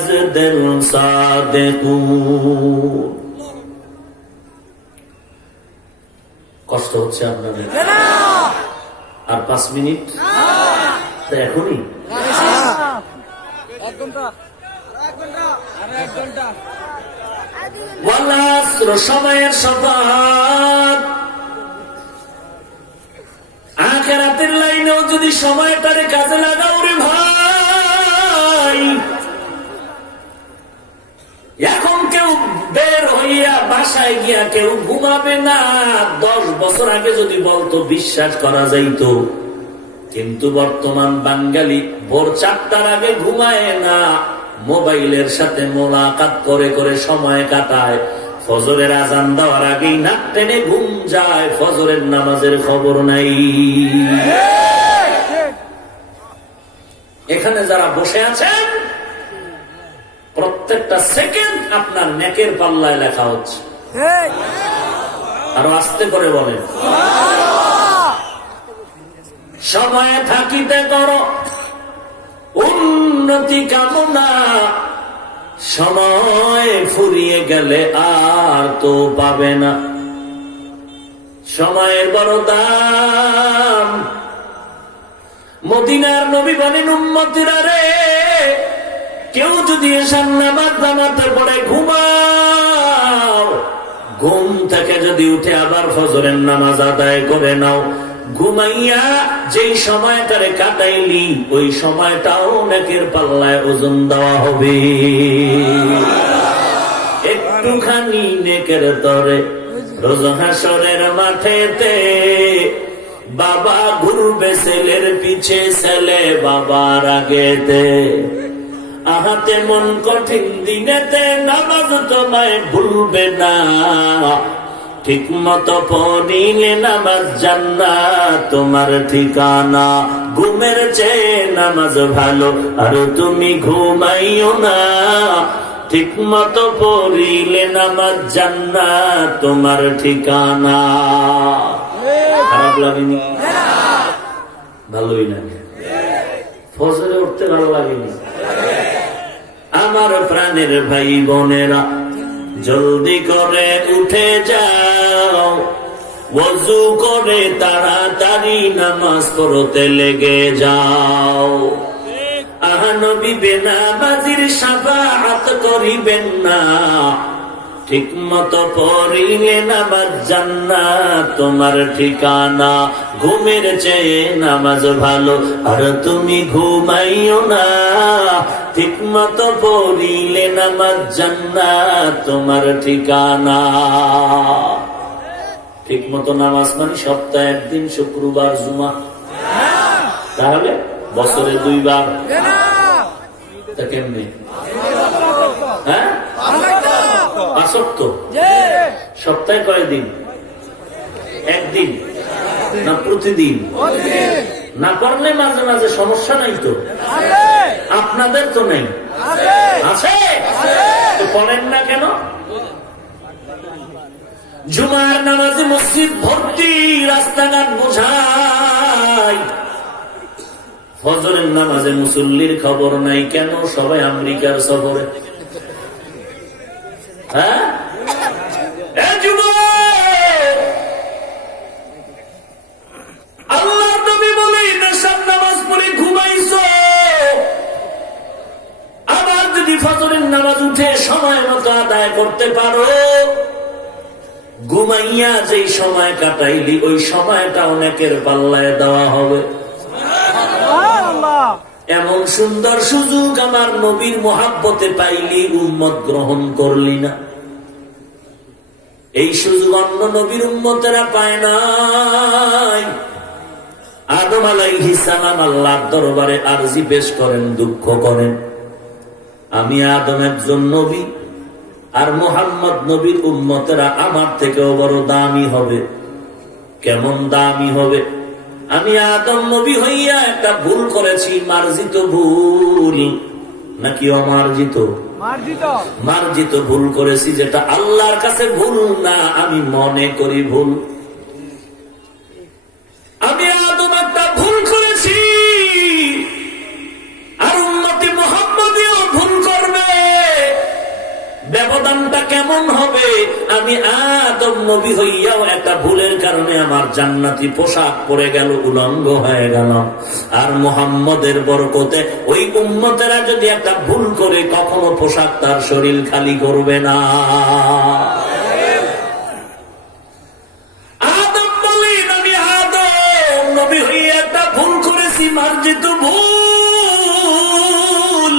ইয়াজদিল সাদিকুন। কষ্ট হচ্ছে আপনাদের? আর 5 মিনিট এখনই সময়ের শপথ। আখিরাতের লাইনেও যদি সময়টারে কাজে লাগাও রে ভাই, এখন কেউ বের হইয়া বাসায় গিয়া কেউ ঘুমাবে না। 10 বছর আগে যদি বলতো বিশ্বাস করা যাইত, কিন্তু বর্তমান বাঙালি ভোর 4টার আগে ঘুমায় না, মোবাইলের সাথে মোলাকাত করে করে সময় কাটায়। ফজরের আজান দেওয়ার আগেই নাক টেনে ঘুম যায়, ফজরের নামাজের খবর নাই। এখানে যারা বসে আছেন, প্রত্যেকটা সেকেন্ড আপনার নেকের পাল্লায় লেখা হচ্ছে। আরো আস্তে করে বলেন, সময় থাকিতে করো উন্নতি কামনা, সময় ফুরিয়ে গেলে আর তো পাবে না। সময়ের বড় দাম। মদিনার নবী বলেন, উম্মতিরা রে, কেউ যদি এসার নামাজ জামাতে পড়ে ঘুমাও, ঘুম থেকে যদি উঠে আবার ফজরের নামাজ আদায় করে নাও, ঘুমাইয়া যেই সময়টারে কাটাইলি ওই সময়টাও নেকের পাল্লায় ওজন দেওয়া হবে। একটুখানি নেকের তরে রোজ হাসরের মাঠেতে বাবা ঘুরবে ছেলের পিছে, ছেলে বাবার আগেতে। আহাতে মন কঠিন দিনেতে নামাজ তোমায় ভুলবে না, ঠিক মতো পড়িলে নামাজ জান্নাত তোমার ঠিকানা। ঘুমের চেয়ে নামাজ ভালো, আর তুমি ঘুমাইও না, ঠিক মতো পড়িলে নামাজ জান্নাত তোমার ঠিকানা। খারাপ লাগেনি? ভালোই লাগে। ফজরে উঠতে ভালো লাগেনি? আমার প্রাণের ভাই বোনেরা, জলদি করে উঠে যাও, ওযু করে তাড়াতাড়ি নামাজ পড়তে লেগে যাও। আহা নবী বেনামাজির শাফাআত করিবেন না, ঠিক মতো পড়িলে নামাজ জান্নাত তোমার ঠিকানা। ঘুমের চেয়ে নামাজ ভালো, আর তুমি ঘুমাইও না, ঠিক মতো পড়িলে নামাজ জান্নাত তোমার ঠিকানা। ঠিক মতো নামাজ মানে সপ্তাহে একদিন, শুক্রবার জুমা, তাহলে বছরে 2 বার। তা কেমনি? হ্যাঁ, 5 ওয়াক্ত। সপ্তাহে কয়দিন? একদিন না প্রতিদিন? না করলে মাঝে মাঝে সমস্যা নাই তো? আপনাদের তো নেই, আছে তো পড়েন না কেন? জুমার নামাজে মসজিদ ভর্তি, রাস্তাঘাট বোঝাই। ফজরের নামাজে মুসল্লির খবর নাই কেন? সবাই আমেরিকার সফরে। হ্যাঁ, আল্লাহ নবী বলে, নেশার নামাজ পড়ে ঘুমাইছো, আবার যদি ফজরের নামাজ উঠে সময় মতো আদায় করতে পারো, ঘুমাইয়া যেই সময় কাটাইলি ওই সময়টা অনেকের পাল্লায় দেওয়া হবে। এমন সুন্দর সুযোগ আমার নবীর মোহাব্বতে পাইলি, উম্মত গ্রহণ করলি না। এই সুযোগ অন্য নবীর উম্মতেরা পায় নাই। আদম আলাইহিস সালাম আল্লাহর দরবারে আরজি পেশ করেন, দুঃখ করেন, আমি আদম একজন নবী, আর মুহাম্মদ নবীর উম্মতেরা আমার থেকেও বড় দামি হবে। কেমন দামি হবে? আমি আদম নবী হইয়া একটা ভুল করেছি, মার্জিত ভুল নাকি অমার্জিত? মার্জিত ভুল করেছি, যেটা আল্লাহর কাছে ভুল না, আমি মনে করি ভুল। আমি আদম একটা ভুল করেছি, আর উম্মতে মুহাম্মদীও ভুল করবে। আমি আদম নবী হইয়াও একটা ভুলের কারণে আমার জান্নাতি পোশাক পরে গেল, উলঙ্গ হয়ে গেল। আর মুহাম্মদের বরকতে ওই উম্মতেরা যদি একটা ভুল করে কখনো পোশাক তার শরীর খালি করবে না। আদম বলেন আমি আদম নবী হইয়া একটা ভুল করেছি, মার্জিত ভুল।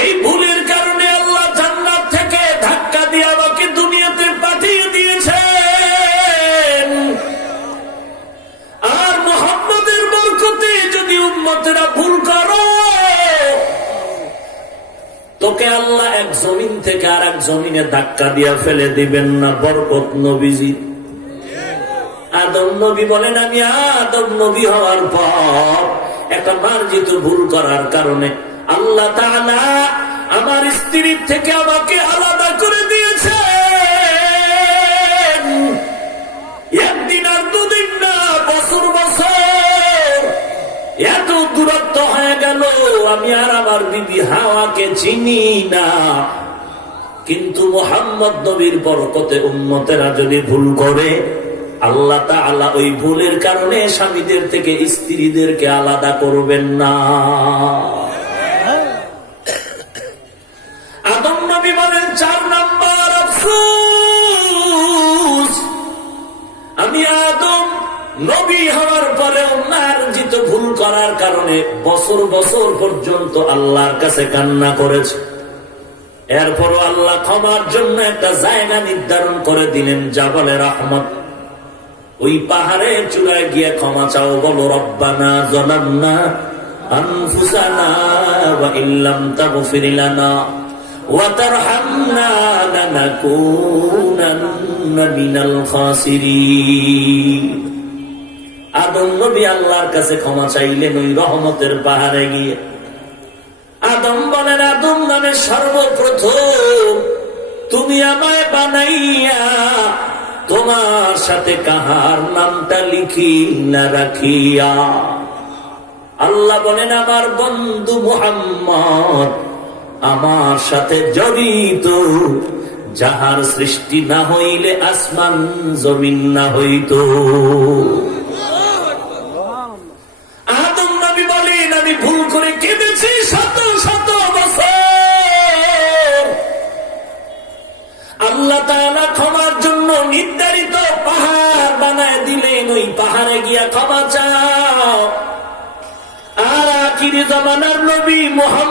এই ভুলের কারণে আল্লাহ জান্নাত থেকে ধাক্কা দিয়ে আমাকে দুনিয়াতে পাঠিয়ে দিয়েছেন। আর মুহাম্মদের বরকতে যদি উম্মতেরা ভুল করো, তোকে আল্লাহ এক জমিন থেকে আর এক জমিনে ধাক্কা দিয়ে ফেলে দিবেন না। বরকত নবীজি। আদম নবী বলেন আমি আদম নবী হওয়ার পর একটা মার্জিত ভুল করার কারণে আল্লাহ তাআলা আমার স্ত্রীর থেকে আমাকে আলাদা করে দিয়েছেন। একদিন আর দুদিন না, বছর বছর এত দূরত্ব হয়ে গেল, আমি আর আমার বিবি হাওয়াকে চিনি না। কিন্তু মুহাম্মদ নবীর বরকতে উম্মতেরা যদি ভুল করে, আল্লাহ তাআলা ওই ভুলের কারণে স্বামীদের থেকে স্ত্রীদেরকে আলাদা করবেন না। আদম নবী বলেন 4 নাম্বার আফসোস, আমি আদম নবী হওয়ার পরেও মার্জিত ভুল করার কারণে বছর বছর পর্যন্ত আল্লাহর কাছে কান্না করেছে। এরপরও আল্লাহ ক্ষমার জন্য একটা জায়গা নির্ধারণ করে দিলেন, জাবালে রাহমত। ওই পাহাড়ের চূড়ায় গিয়ে ক্ষমা চাও, বলো রব্বানা যালামনা আনফুসানা ওয়া ইল্লাম তাগফির লানা ওয়া তারহামনা লানাকুনান্না মিনাল খাসিরিন। আদম নবী আল্লাহর কাছে ক্ষমা চাইলেন ওই রহমতের পাহাড়ে গিয়ে। আদম বলেন, আদম নামে সর্বপ্রথম তুমি আমায় বানাইয়া তোমার সাথে কাহার নামটা লিখি না রাখিয়া। আল্লাহ বলেন, আমার বন্ধু মুহাম্মদ আমার সাথে জড়িত, যাহার সৃষ্টি না হইলে আসমান জমিন না হইত। আদম নবী বলেন, আমি ভুল করে কেঁদেছি শত শত বছর। আল্লাহ তাআলা ক্ষমার জন্য নির্ধারিত পাহাড় বানায় দিলেন, ওই পাহাড়ে গিয়া ক্ষমা চাও। আর আখির জামানার নবী মুহাম্মদ